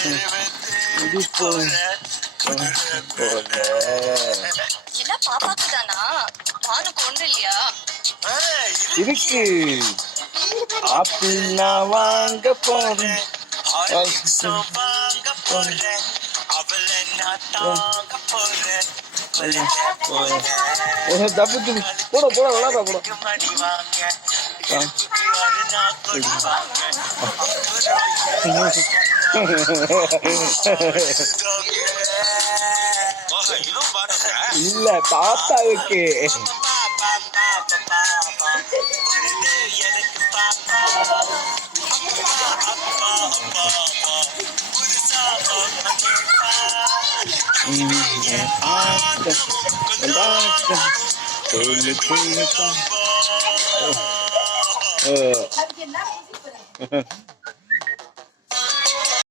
இது போல என்ன பாப்பாக்கு தானா? பானுக்கு ஒண்ணு இல்லையா? இருக்கு. ஆப்பிள் நான் வாங்க போறேன். தப்பு போட போட விளாடா போட. இல்ல தாத்தாவுக்கு.